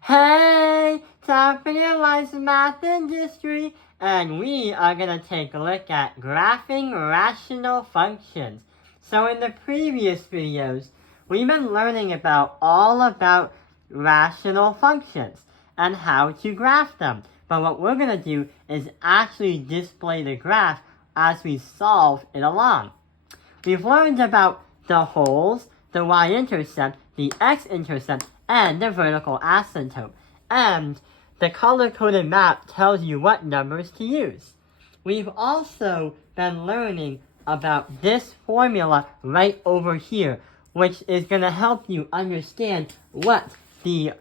Hey, time for your Life's Math Industry, and we are going to take a look at graphing rational functions. So in the previous videos, we've been learning all about rational functions and how to graph them. But what we're going to do is actually display the graph as we solve it along. We've learned about the holes, the y-intercept, the x-intercept, and the vertical asymptote. And the color-coded map tells you what numbers to use. We've also been learning about this formula right over here, which is going to help you understand what the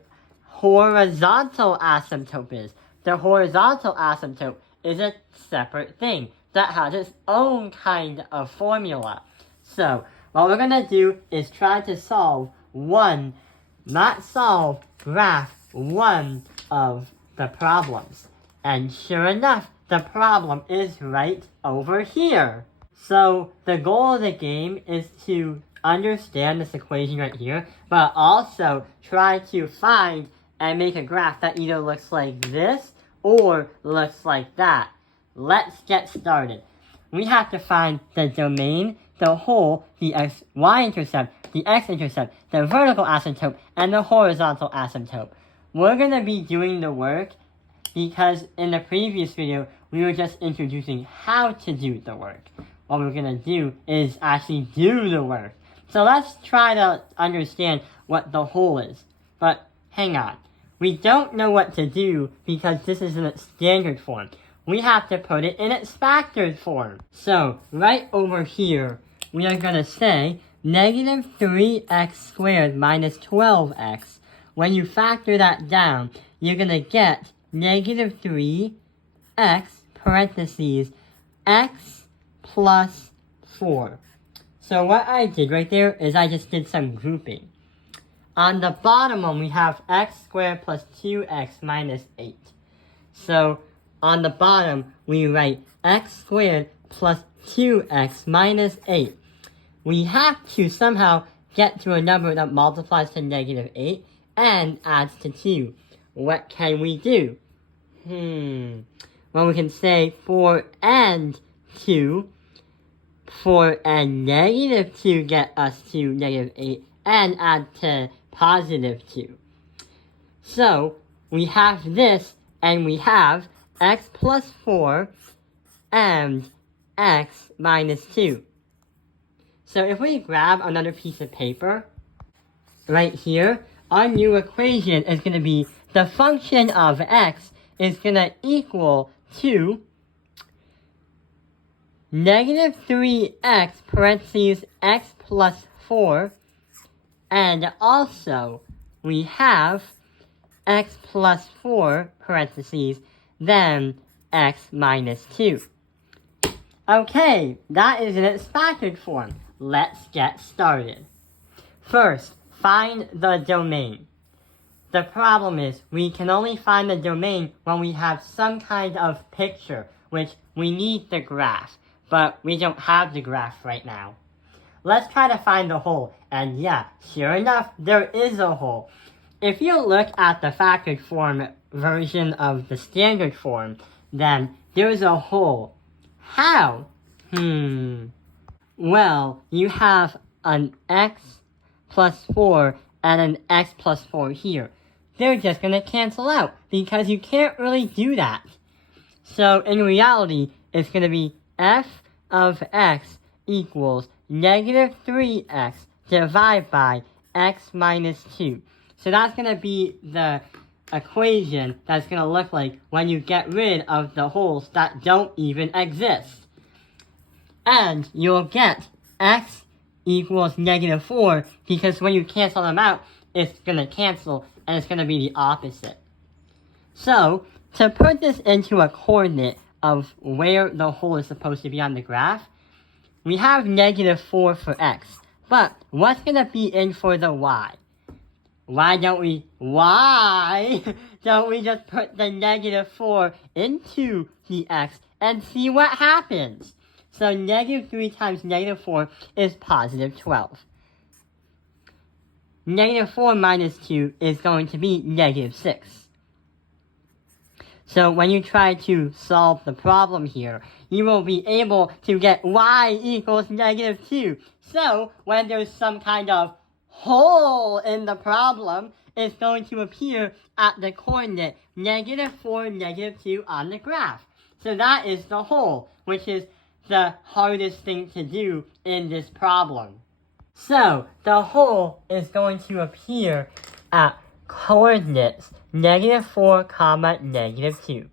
horizontal asymptote is. The horizontal asymptote is a separate thing that has its own kind of formula. So, what we're going to do is try to graph one of the problems. And sure enough, the problem is right over here. So, the goal of the game is to understand this equation right here, but also try to find and make a graph that either looks like this or looks like that. Let's get started. We have to find the domain, the hole, the y-intercept, the x-intercept, the vertical asymptote, and the horizontal asymptote. We're going to be doing the work because in the previous video, we were just introducing how to do the work. What we're going to do is actually do the work. So let's try to understand what the hole is. But hang on. We don't know what to do because this is in its standard form. We have to put it in its factored form. So, right over here, we are going to say negative 3x squared minus 12x. When you factor that down, you're going to get negative 3x parentheses x plus 4. So what I did right there is I just did some grouping. On the bottom one, we have x squared plus 2x minus 8. So, on the bottom, we write x squared plus 2x minus 8. We have to somehow get to a number that multiplies to negative 8 and adds to 2. What can we do? Well, we can say for and 2, for and negative 2 get us to negative 8 and add to positive 2. So, we have this and we have x plus 4 and x minus 2. So if we grab another piece of paper, right here, our new equation is going to be the function of x is going to equal to negative 3x parentheses x plus 4, and also we have x plus 4 parentheses, then x minus 2. Okay, that is in its factored form. Let's get started. First, find the domain. The problem is we can only find the domain when we have some kind of picture, which we need the graph, but we don't have the graph right now. Let's try to find the hole, and yeah, sure enough, there is a hole. If you look at the factored form version of the standard form, then there's a hole. How? Well, you have an x plus 4 and an x plus 4 here. They're just going to cancel out because you can't really do that. So in reality, it's going to be f of x equals negative 3x divided by x minus 2. So that's going to be the equation that's going to look like when you get rid of the holes that don't even exist. And you'll get x equals negative 4 because when you cancel them out, it's going to cancel and it's going to be the opposite. So, to put this into a coordinate of where the hole is supposed to be on the graph, we have negative 4 for x. But what's going to be in for the y? Why don't we just put the negative 4 into the x and see what happens? So negative 3 times negative 4 is positive 12. negative 4 minus 2 is going to be negative 6. So when you try to solve the problem here, you will be able to get y equals negative 2. So when there's some kind of hole in the problem, it's going to appear at the coordinate negative 4, negative 2 on the graph. So that is the hole, which is the hardest thing to do in this problem. So the hole is going to appear at coordinates negative 4, comma, negative 2.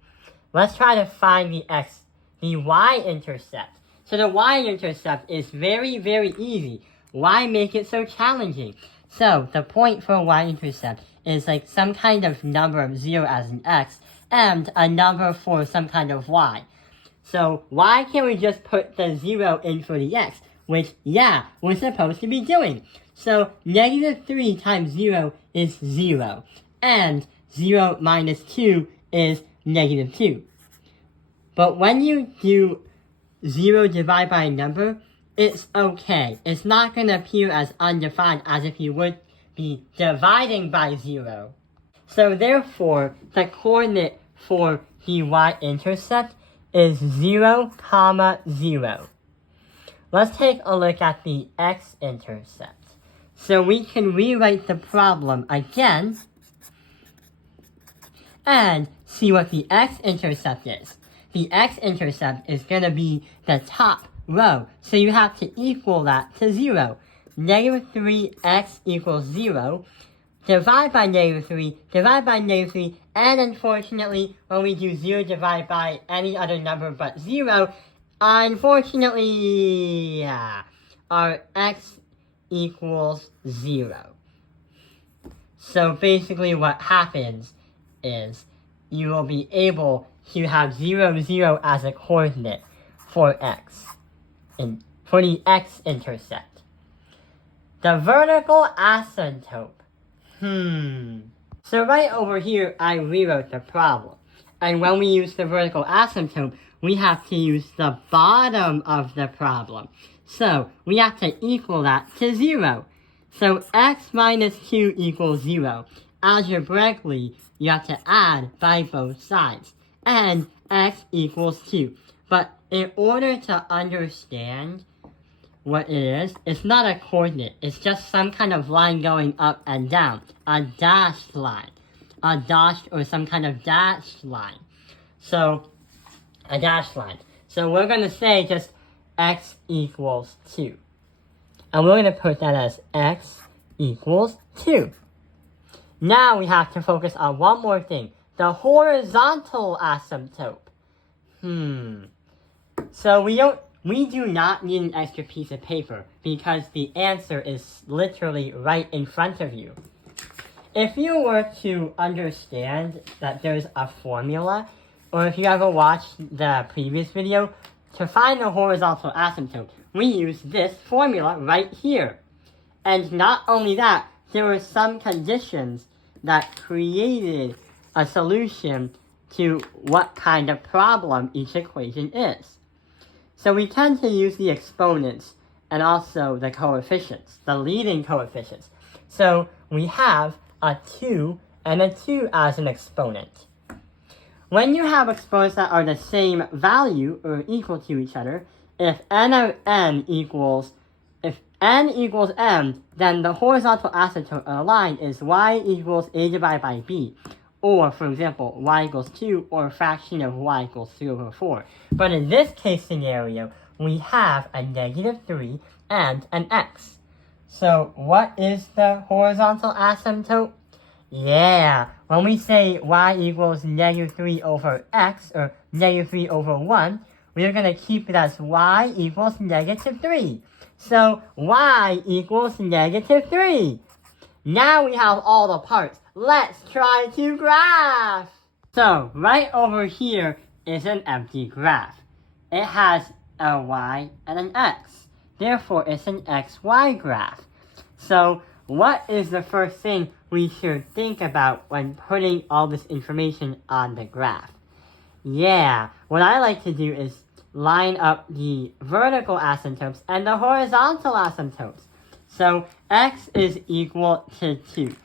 Let's try to find the y-intercept. So the y-intercept is very, very easy. Why make it so challenging? So the point for y-intercept is like some kind of number of 0 as an x and a number for some kind of y. So why can't we just put the 0 in for the x? Which, yeah, we're supposed to be doing. So negative 3 times 0 is 0. And 0 minus 2 is negative 2. But when you do 0 divided by a number, it's okay. It's not going to appear as undefined as if you would be dividing by 0. So therefore, the coordinate for the y-intercept is 0, comma, 0. Let's take a look at the x-intercept. So we can rewrite the problem again and see what the x-intercept is. The x-intercept is going to be the top row, so you have to equal that to 0. Negative 3x equals 0. Divide by negative 3, divide by negative 3, and unfortunately, when we do 0 divided by any other number but 0, unfortunately, our x equals 0. So basically what happens is you will be able to have 0, 0 as a coordinate for x, for the x-intercept. The vertical asymptote. So right over here, I rewrote the problem. And when we use the vertical asymptote, we have to use the bottom of the problem. So we have to equal that to 0. So x minus 2 equals 0. Algebraically, you have to add by both sides. And x equals 2. But in order to understand what it is, it's not a coordinate. It's just some kind of line going up and down. A dashed line. A dashed or some kind of dashed line. So, a dashed line. So we're going to say just x equals 2. And we're going to put that as x equals 2. Now we have to focus on one more thing. The horizontal asymptote. So we do not need an extra piece of paper because the answer is literally right in front of you. If you were to understand that there's a formula, or if you ever watched the previous video, to find the horizontal asymptote, we use this formula right here. And not only that, there were some conditions that created a solution to what kind of problem each equation is. So we tend to use the exponents and also the coefficients, the leading coefficients. So we have a 2 and a 2 as an exponent. When you have exponents that are the same value or equal to each other, if n equals m, then the horizontal asymptote of a line is y equals a divided by b. Or, for example, y equals 2, or a fraction of y equals 3 over 4. But in this case scenario, we have a negative 3 and an x. So, what is the horizontal asymptote? Yeah, when we say y equals negative 3 over x, or negative 3 over 1, we're going to keep it as y equals negative 3. So, y equals negative 3. Now we have all the parts. Let's try to graph. So, right over here is an empty graph. It has a y and an x. Therefore, it's an xy graph. So, what is the first thing we should think about when putting all this information on the graph? Yeah, what I like to do is line up the vertical asymptotes and the horizontal asymptotes. So x is equal to 2.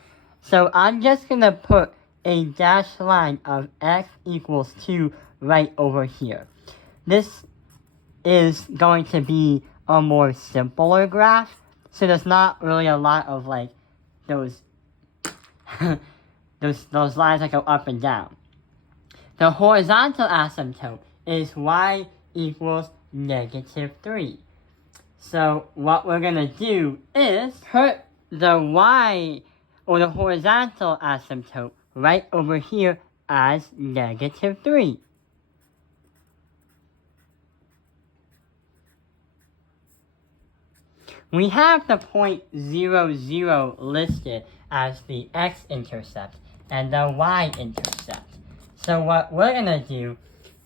So I'm just going to put a dashed line of x equals 2 right over here. This is going to be a more simpler graph, so there's not really a lot of like those those lines that go up and down. The horizontal asymptote is y equals -3. So what we're going to do is put the y, or the horizontal asymptote, right over here as -3. We have the point 0, 0 listed as the x-intercept and the y-intercept. So what we're going to do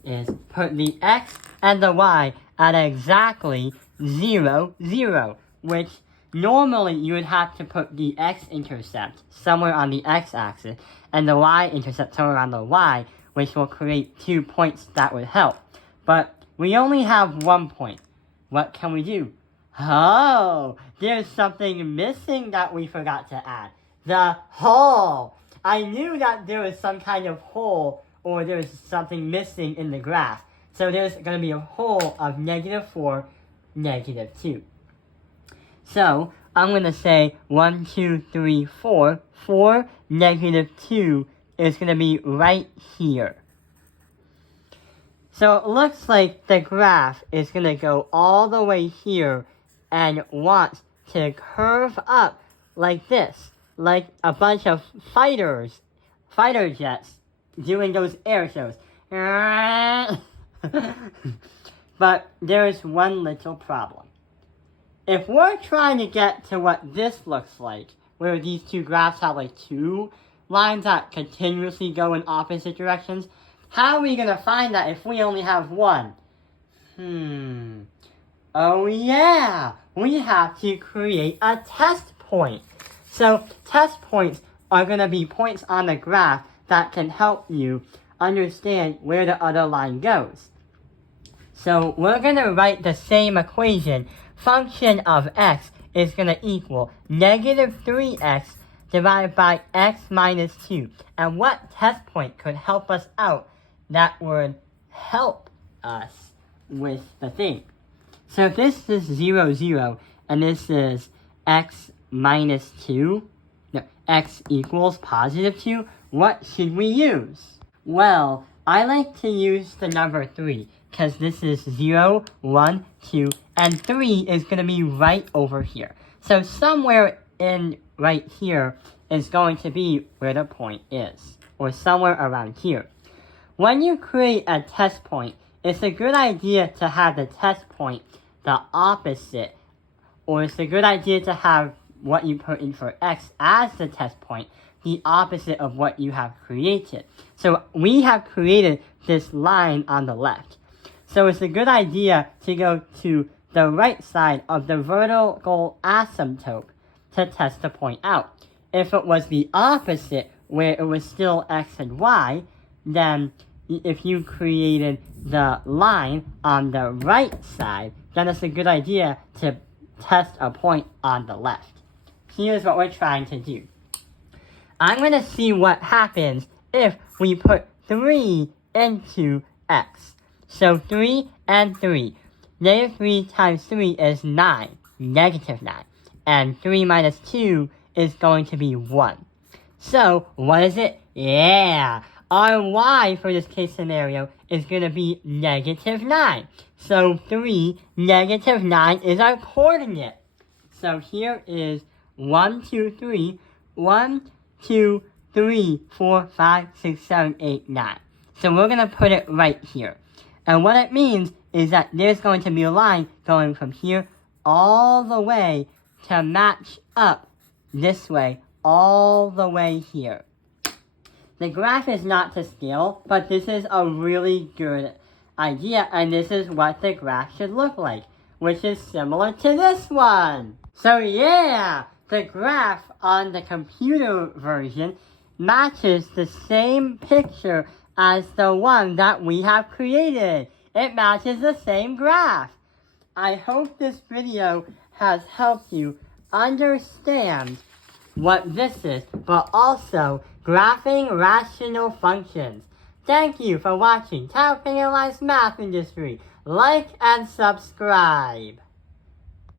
is put the x and the y at exactly 0, 0, which normally you would have to put the x-intercept somewhere on the x-axis and the y-intercept somewhere on the y, which will create 2 points that would help. But we only have 1 point. What can we do? Oh, there's something missing that we forgot to add. The hole. I knew that there was some kind of hole or there was something missing in the graph. So there's going to be a hole of -4, -2. So I'm going to say 1, 2, 3, 4. 4, -2 is going to be right here. So it looks like the graph is going to go all the way here and wants to curve up like this, like a bunch of fighter jets doing those air shows. But there's one little problem. If we're trying to get to what this looks like, where these two graphs have like two lines that continuously go in opposite directions, how are we going to find that if we only have one? Oh yeah, we have to create a test point. So test points are going to be points on the graph that can help you understand where the other line goes. So we're going to write the same equation. Function of x is going to equal -3x divided by x minus 2. And what test point could help us out that would help us with the thing? So if this is 0, 0, and this is x minus 2, no, x equals +2, what should we use? Well, I like to use the number 3, because this is 0, 1, 2, and 3 is going to be right over here. So somewhere in right here is going to be where the point is, or somewhere around here. When you create a test point, it's a good idea to have the test point the opposite, or it's a good idea to have what you put in for x as the test point, the opposite of what you have created. So we have created this line on the left. So it's a good idea to go to the right side of the vertical asymptote to test the point out. If it was the opposite, where it was still x and y, then if you created the line on the right side, then it's a good idea to test a point on the left. Here's what we're trying to do. I'm going to see what happens if we put 3 into x. So 3 and 3. -3 times 3 is 9, -9. And 3 minus 2 is going to be 1. So, what is it? Yeah! Our y for this case scenario is going to be -9. So 3, -9 is our coordinate. So here is 1, 2, 3. 1, 2, 3, 4, 5, 6, 7, 8, 9. So we're going to put it right here. And what it means is that there's going to be a line going from here all the way to match up this way, all the way here. The graph is not to scale, but this is a really good idea, and this is what the graph should look like, which is similar to this one. So yeah, the graph on the computer version matches the same picture as the one that we have created. It matches the same graph. I hope this video has helped you understand what this is, but also graphing rational functions. Thank you for watching Tao Fingerlife's Math Industry. Like and subscribe.